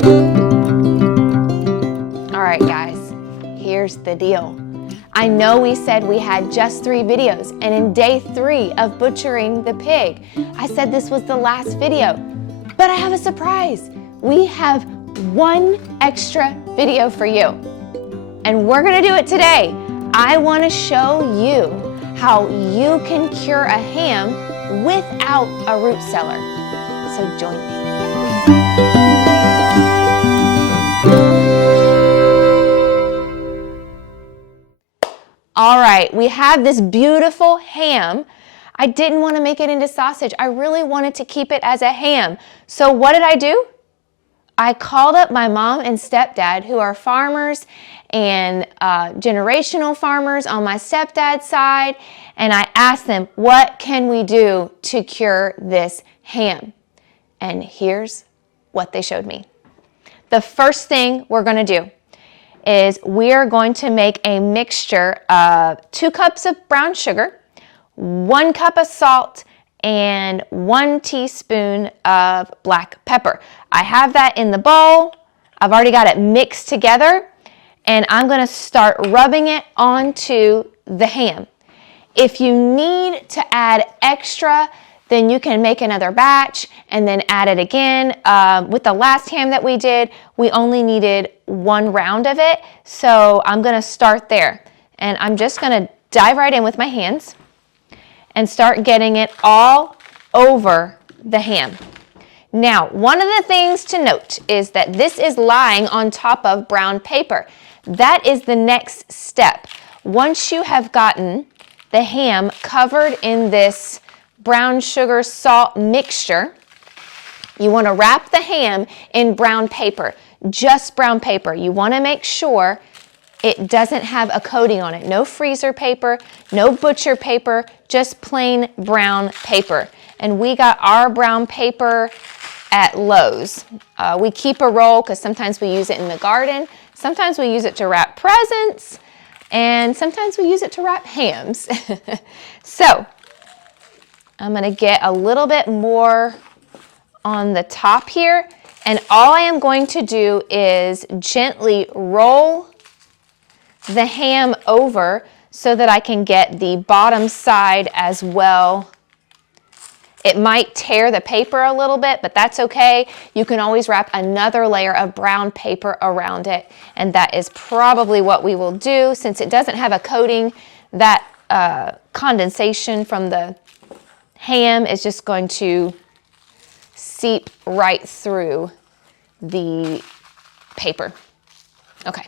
All right, guys, here's the deal. I know we said we had just 3 videos, and in day 3 of butchering the pig, I said this was the last video, but I have a surprise. We have 1 extra video for you, and we're gonna do it today. I wanna show you how you can cure a ham without a root cellar. So join me. All right, we have this beautiful ham. I didn't want to make it into sausage. I really wanted to keep it as a ham. So what did I do? I called up my mom and stepdad, who are farmers and generational farmers on my stepdad's side, and I asked them, what can we do to cure this ham? And here's what they showed me. The first thing we're going to do is we are going to make a mixture of 2 cups of brown sugar, 1 cup of salt, and 1 teaspoon of black pepper. I have that in the bowl. I've already got it mixed together, and I'm gonna start rubbing it onto the ham. If you need to add extra, then you can make another batch and then add it again. With the last ham that we did, we only needed 1 round of it. So I'm gonna start there. And I'm just gonna dive right in with my hands and start getting it all over the ham. Now, one of the things to note is that this is lying on top of brown paper. That is the next step. Once you have gotten the ham covered in this brown sugar salt mixture, you want to wrap the ham in brown paper, just brown paper. You want to make sure it doesn't have a coating on it. No freezer paper, no butcher paper, just plain brown paper. And we got our brown paper at Lowe's. We keep a roll because sometimes we use it in the garden. Sometimes we use it to wrap presents, and sometimes we use it to wrap hams. So I'm gonna get a little bit more on the top here, and all I am going to do is gently roll the ham over so that I can get the bottom side as well. It might tear the paper a little bit, but that's okay. You can always wrap another layer of brown paper around it, and that is probably what we will do. Since it doesn't have a coating, that condensation from the ham is just going to seep right through the paper. Okay,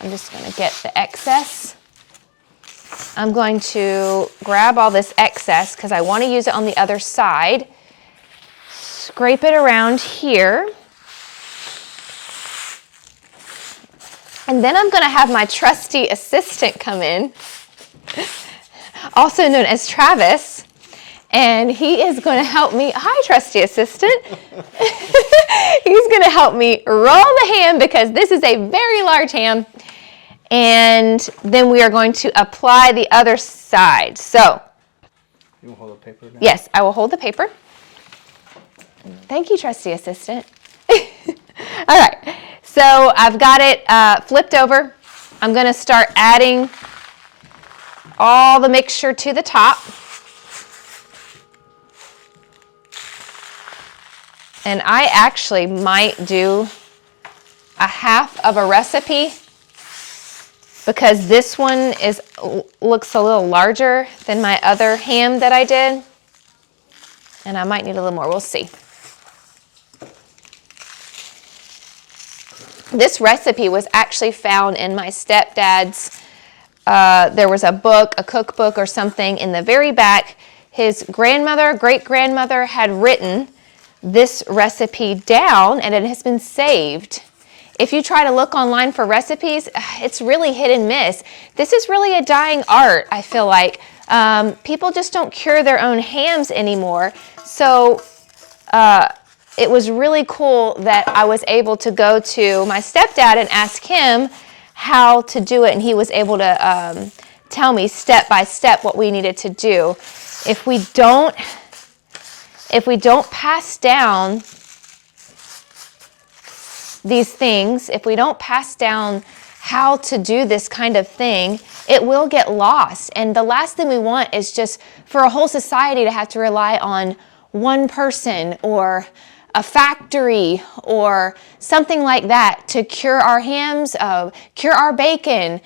I'm just going to get the excess. I'm going to grab all this excess because I want to use it on the other side. Scrape it around here. And then I'm going to have my trusty assistant come in, also known as Travis, and he is going to help me. Hi, trusty assistant. He's going to help me roll the ham because this is a very large ham. And then we are going to apply the other side. So, you will hold the paper now? Yes, I will hold the paper. Thank you, trusty assistant. All right, so I've got it flipped over. I'm going to start adding all the mixture to the top. And I actually might do a half of a recipe because this one looks a little larger than my other ham that I did. And I might need a little more, we'll see. This recipe was actually found in my stepdad's, there was a book, a cookbook or something in the very back. His grandmother, great-grandmother had written this recipe down, and it has been saved. If you try to look online for recipes, it's really hit and miss. This is really a dying art, I feel like. People just don't cure their own hams anymore. So it was really cool that I was able to go to my stepdad and ask him how to do it, and he was able to tell me step by step what we needed to do. If we don't pass down these things, if we don't pass down how to do this kind of thing, it will get lost. And the last thing we want is just for a whole society to have to rely on one person or a factory or something like that to cure our hams, cure our bacon,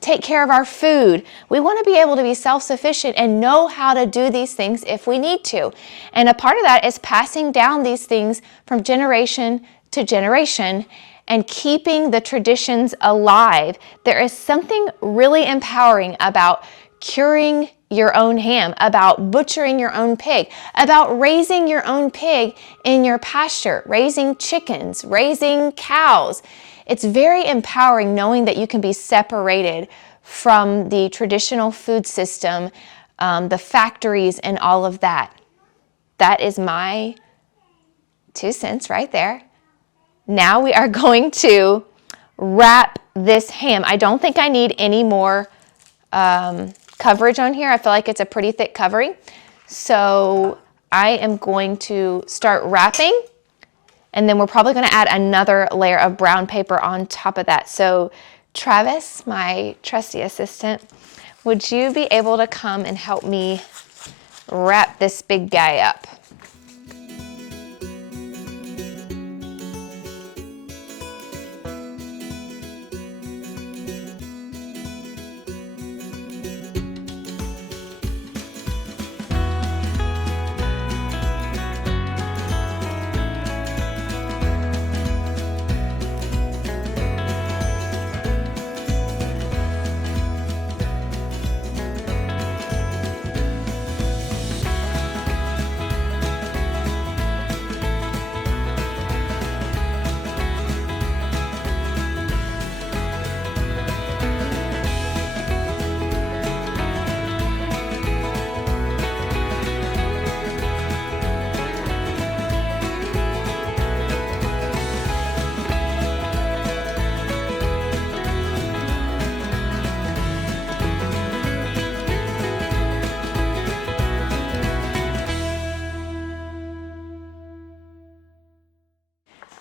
take care of our food. We want to be able to be self-sufficient and know how to do these things if we need to. And a part of that is passing down these things from generation to generation and keeping the traditions alive. There is something really empowering about curing your own ham, about butchering your own pig, about raising your own pig in your pasture, raising chickens, raising cows. It's very empowering knowing that you can be separated from the traditional food system, the factories and all of that. That is my 2 cents right there. Now we are going to wrap this ham. I don't think I need any more coverage on here. I feel like it's a pretty thick covering. So I am going to start wrapping, and then we're probably going to add another layer of brown paper on top of that. So Travis, my trusty assistant, would you be able to come and help me wrap this big guy up?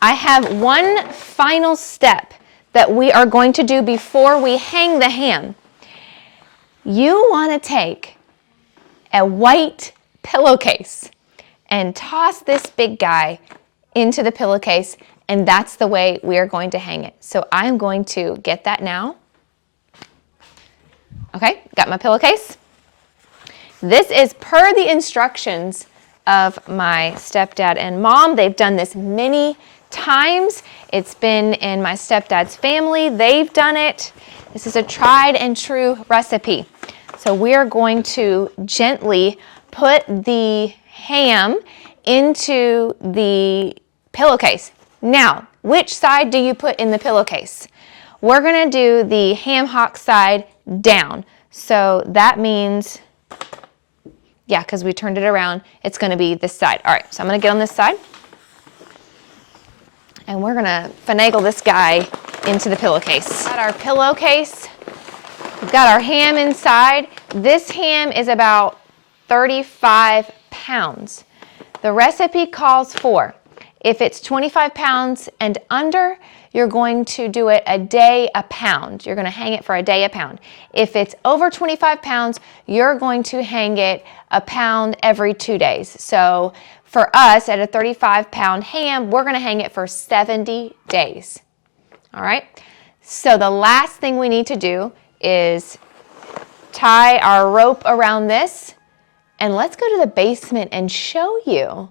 I have one final step that we are going to do before we hang the ham. You want to take a white pillowcase and toss this big guy into the pillowcase, and that's the way we are going to hang it. So I'm going to get that now. Okay, got my pillowcase. This is per the instructions of my stepdad and mom. They've done this many times. It's been in my stepdad's family. They've done it. This is a tried and true recipe. So we are going to gently put the ham into the pillowcase. Now, which side do you put in the pillowcase? We're going to do the ham hock side down. So that means, yeah, because we turned it around, it's going to be this side. All right, so I'm going to get on this side. And we're gonna finagle this guy into the pillowcase. Got our pillowcase, we've got our ham inside. This ham is about 35 pounds. The recipe calls for, if it's 25 pounds and under, you're going to do it a day a pound. You're gonna hang it for a day a pound. If it's over 25 pounds, you're going to hang it a pound every 2 days. So for us, at a 35-pound ham, we're gonna hang it for 70 days. All right? So the last thing we need to do is tie our rope around this, and let's go to the basement and show you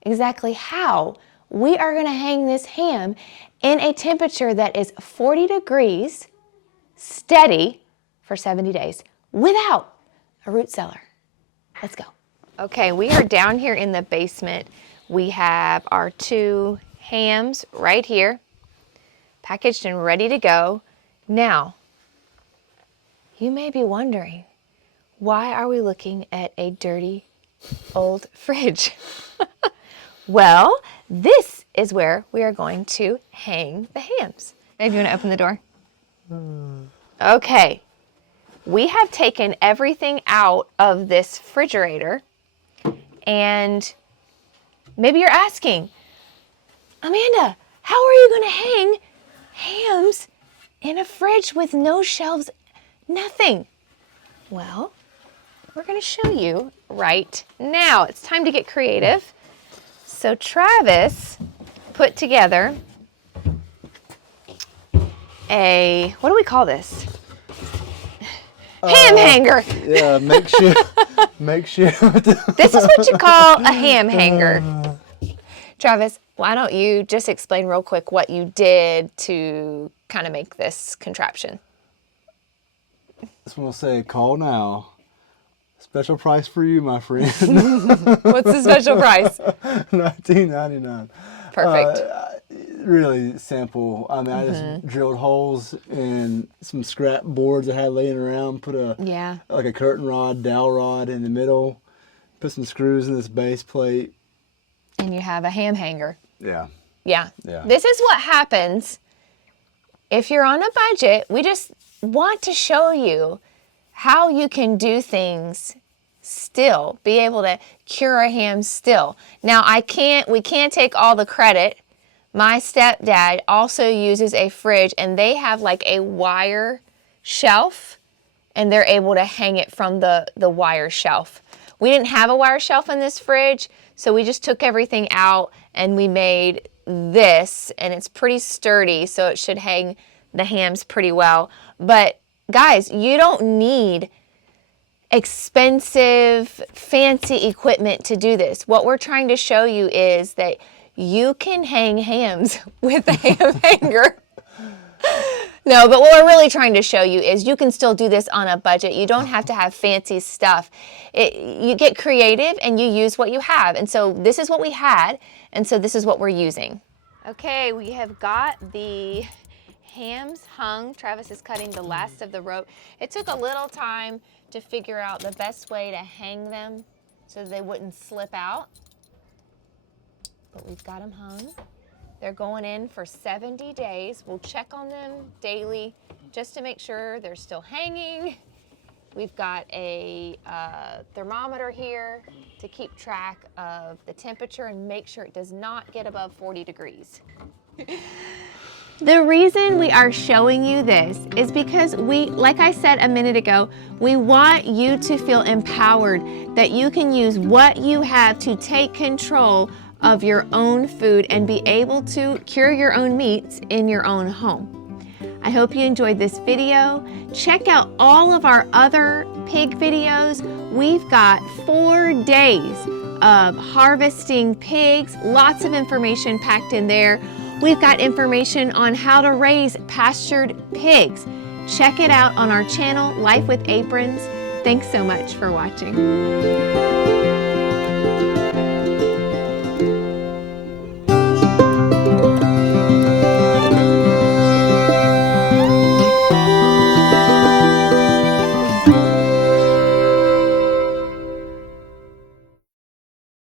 exactly how we are gonna hang this ham in a temperature that is 40 degrees, steady, for 70 days, without a root cellar. Let's go. Okay, we are down here in the basement. We have our 2 hams right here, packaged and ready to go. Now, you may be wondering, why are we looking at a dirty old fridge? Well, this is where we are going to hang the hams. Maybe you want to open the door? Okay, we have taken everything out of this refrigerator. And maybe you're asking, Amanda, How are you going to hang hams in a fridge with no shelves, nothing? Well, we're going to show you right now. It's time to get creative. So Travis put together what do we call this? Ham hanger. Yeah, makeshift. This is what you call a ham hanger. Travis, why don't you just explain real quick what you did to kind of make this contraption? That's what I'll say. Call now. Special price for you, my friend. What's the special price? $19.99. Perfect. Really simple. I mean, I just drilled holes in some scrap boards I had laying around. Put like a curtain rod, dowel rod in the middle. Put some screws in this base plate. And you have a ham hanger. Yeah. Yeah. Yeah. This is what happens if you're on a budget. We just want to show you how you can do things still, be able to cure a ham still. Now, we can't take all the credit. My stepdad also uses a fridge, and they have like a wire shelf, and they're able to hang it from the wire shelf. We didn't have a wire shelf in this fridge, so we just took everything out and we made this, and it's pretty sturdy, so it should hang the hams pretty well. But guys, you don't need expensive, fancy equipment to do this. What we're trying to show you is that you can hang hams with a ham hanger. No, but what we're really trying to show you is you can still do this on a budget. You don't have to have fancy stuff. You get creative and you use what you have. And so this is what we had, and so this is what we're using. Okay, we have got the hams hung. Travis is cutting the last of the rope. It took a little time to figure out the best way to hang them so they wouldn't slip out. But we've got them hung. They're going in for 70 days. We'll check on them daily just to make sure they're still hanging. We've got a thermometer here to keep track of the temperature and make sure it does not get above 40 degrees. The reason we are showing you this is because like I said a minute ago, we want you to feel empowered that you can use what you have to take control of your own food and be able to cure your own meats in your own home. I hope you enjoyed this video. Check out all of our other pig videos. We've got 4 days of harvesting pigs, lots of information packed in there. We've got information on how to raise pastured pigs. Check it out on our channel, Life with Aprons. Thanks so much for watching.